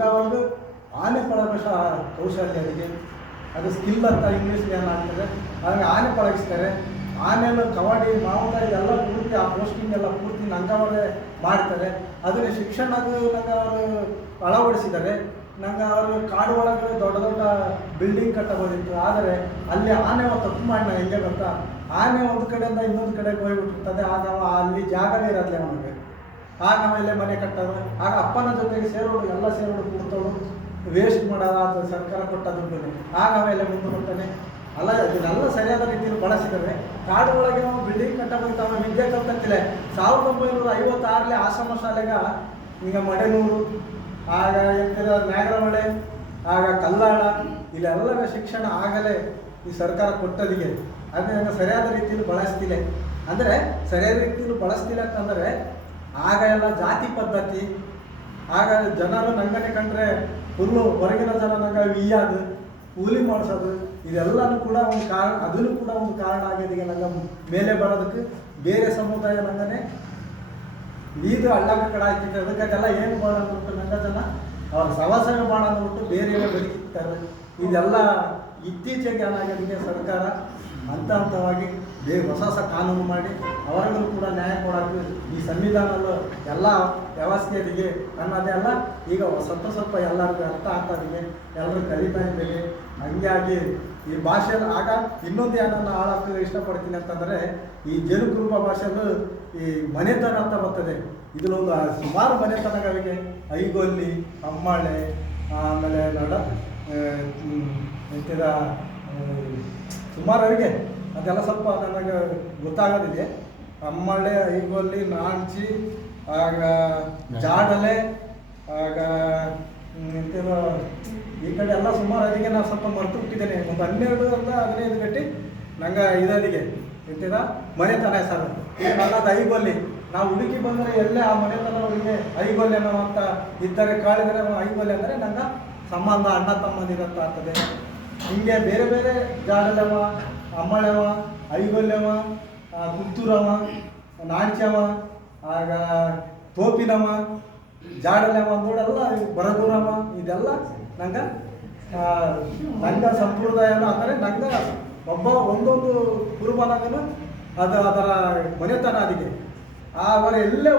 ನಂಗೆ ಆನೆ ಪಳಗಿಸ ಕೌಶಲ್ಯ ಅದಕ್ಕೆ, ಅದು ಸ್ಕಿಲ್ ಅಂತ ಇಂಗ್ಲೀಷ್ಗೆ ಏನಾಗ್ತದೆ. ಹಾಗೆ ಆನೆ ಪಳಗಿಸ್ತಾರೆ, ಆನೆಲ್ಲ ಕಬಡ್ಡಿ ಮಾವುತ ಇದೆಲ್ಲ ಪೂರ್ತಿ ಆ ಪೋಸ್ಟಿಂಗ್ ಎಲ್ಲ ಪೂರ್ತಿ ನಂಗವರೇ ಮಾಡ್ತಾರೆ. ಅದನ್ನೇ ಶಿಕ್ಷಣದ್ದು ನಂಗೆ ಅವರು ಅಳವಡಿಸಿದ್ದಾರೆ. ನಂಗೆ ಅವರು ಕಾಡು ಒಳಗಡೆ ದೊಡ್ಡ ದೊಡ್ಡ ಬಿಲ್ಡಿಂಗ್ ಕಟ್ಟಬೋದಿತ್ತು, ಆದರೆ ಅಲ್ಲಿ ಆನೆ ತಪ್ಪು ಮಾಡಿ ಹೆಂಗೆ ಗೊತ್ತಾ, ಆನೆ ಒಂದು ಕಡೆಯಿಂದ ಇನ್ನೊಂದು ಕಡೆಗೆ ಹೋಗ್ಬಿಟ್ಟಿರ್ತದೆ. ಆಗ ಅಲ್ಲಿ ಜಾಗನೇ ಇರೋದಿಲ್ಲ ಅವನಿಗೆ. ಆಗ ಆಮೇಲೆ ಮನೆ ಕಟ್ಟೋದು, ಆಗ ಅಪ್ಪನ ಜೊತೆಗೆ ಸೇರೋದು ಎಲ್ಲ ಸೇರೋದು ಕೂರ್ತೋಡು ವೇಸ್ಟ್ ಮಾಡೋದು, ಅದು ಸರ್ಕಾರ ಕೊಟ್ಟ ದುಡ್ಡು. ಆಗ ಆಮೇಲೆ ಮುಂದೆ ಬರ್ತಾನೆ ಅಲ್ಲ, ಇದನ್ನೆಲ್ಲ ಸರಿಯಾದ ರೀತಿಯಲ್ಲಿ ಬಳಸಿದರೆ ಕಾಡು ಒಳಗೆ ನಾವು ಬಿಲ್ಡಿಂಗ್ ಕಟ್ಟಬೇಕು. ಅವನು ವಿದ್ಯೆ ಕಲ್ತಂತಿಲ್ಲ. 1956 ಆಶ್ರಮ ಶಾಲೆಗ ಈಗ ಮಡೆನೂರು, ಆಗ ಎಂತಿದ ನಾಗರಹೊಳೆ, ಆಗ ಕಲ್ಲಾಳ, ಇಲ್ಲೆಲ್ಲ ಶಿಕ್ಷಣ ಆಗಲೇ ಈ ಸರ್ಕಾರ ಕೊಟ್ಟದಿಗೆ. ಅದನ್ನ ಸರಿಯಾದ ರೀತಿಯಲ್ಲಿ ಬಳಸ್ತಿಲ್ಲ. ಅಂದರೆ ಸರಿಯಾದ ರೀತಿಯಲ್ಲಿ ಬಳಸ್ತಿಲ್ಲ ಅಂತಂದರೆ ಆಗ ಎಲ್ಲ ಜಾತಿ ಪದ್ಧತಿ, ಆಗ ಜನರು ನಂಗನೆ ಕಂಡ್ರೆ ಫುಲ್ಲು ಹೊರಗಿನ ಜನ ನಂಗೆ ಇಯ್ಯೋದು, ಕೂಲಿ ಮಾಡಿಸೋದು, ಇದೆಲ್ಲನೂ ಕೂಡ ಒಂದು ಕಾರಣ. ಅದನ್ನು ಕೂಡ ಒಂದು ಕಾರಣ ಆಗಿದೆ ಈಗ ನಂಗೆ ಮೇಲೆ ಬರೋದಕ್ಕೆ. ಬೇರೆ ಸಮುದಾಯ ನಂಗನೆ ಇದು ಹಳ್ಳಕ ಕಡೆ ಹಾಕಿತ್ತು. ಅದಕ್ಕೆಲ್ಲ ಏನು ಬಾಳ ಅಂದ್ಬಿಟ್ಟು ನಂಗೆ ಜನ ಅವ್ರ ಸವಾಸನೆ ಬಾಳ ಅಂದ್ಬಿಟ್ಟು ಬೇರೆ ಬದುಕಿರ್ತಾರೆ. ಇದೆಲ್ಲ ಇತ್ತೀಚೆಗೆ ಏನಾಗೋದಕ್ಕೆ ಸರ್ಕಾರ ಹಂತವಾಗಿ ಹೊಸ ಹೊಸ ಕಾನೂನು ಮಾಡಿ ಅವರಿಗೂ ಕೂಡ ನ್ಯಾಯ ಕೊಡೋಕ್ಕೆ ಈ ಸಂವಿಧಾನದ ಎಲ್ಲ ವ್ಯವಸ್ಥೆಯರಿಗೆ ಅನ್ನೋದೇ ಅಲ್ಲ. ಈಗ ಸ್ವಲ್ಪ ಎಲ್ಲರಿಗೂ ಅರ್ಥ ಆಗ್ತದೆ, ಎಲ್ಲರೂ ಕಲಿತಾ ಇದ್ದೇವೆ. ಹಂಗಾಗಿ ಈ ಭಾಷೆಯಲ್ಲಿ ಆಗ ಇನ್ನೊಂದು ಏನನ್ನು ಹಾಳಾಕ ಇಷ್ಟಪಡ್ತೀನಿ ಅಂತಂದರೆ, ಈ ಜೇನುಕುರುಬ ಭಾಷೆಯಲ್ಲೂ ಈ ಮನೆತನ ಅಂತ ಬರ್ತದೆ. ಇದರೊಂದು ಸುಮಾರು ಮನೆತನಗಳಿಗೆ ಐಗೊಲ್ಲಿ, ಅಮ್ಮಾಳೆ, ಆಮೇಲೆ ಎಂತಿದ ಸುಮಾರು ಅವರಿಗೆ ಅದೆಲ್ಲ ಸ್ವಲ್ಪ ನನಗೆ ಗೊತ್ತಾಗೋದಿದೆ. ಅಮ್ಮಳೆ, ಐಗೊಲ್ಲಿ, ನಾಣ್ಚಿ, ಆಗ ಜಾಡಲೆ, ಆಗ ಎಂತಿದ ಈ ಕಡೆ ಎಲ್ಲ ಸುಮಾರು ಅದಕ್ಕೆ ನಾನು ಸ್ವಲ್ಪ ಮರೆತು ಬಿಟ್ಟಿದ್ದೇನೆ. ಒಂದು 12-15 ಗಂಟೆ ನಂಗೆ ಇದದಿಗೆ ಎಂತಿದ ಮನೆತನ ಹೆಸರು. ಈಗ ನನ್ನದು ಐಗೊಲ್ಲಿ. ನಾವು ಹುಡುಕಿ ಬಂದರೆ ಎಲ್ಲೇ ಆ ಮನೆತನವರಿಗೆ ಐಗೊಲ್ಲಿ ಅನ್ನೋ ಅಂತ ಇದ್ದರೆ ಕಾಳಿದರೆ ಐಗೊಲ್ಲಿ ಅಂದರೆ ನಂಗೆ ಸಂಬಂಧ ಅಣ್ಣ ತಮ್ಮಂದಿರಂತ ಆಗ್ತದೆ. ಹಿಂಗೆ ಬೇರೆ ಬೇರೆ ಜಾಡಲವ, ಅಮ್ಮಳೆವ, ಐಗೊಲ್ಯವ, ಕುತ್ತೂರವ, ನಾಣ್ಚವ, ಆಗ ತೋಪಿನವ, ಜಾಡಲವ ಅಂದೋಡೆಲ್ಲ ಬರಗೂರವ, ಇದೆಲ್ಲ ನಂಗೆ ಸಂಪ್ರದಾಯನ ಅಂದರೆ ನಂಗೆ ಒಂದೊಂದು ಕುರುಬನಗನು ಅದು ಅದರ ಮನೆತನ ಅದಿಗೆ ಅವರೆಲ್ಲೇ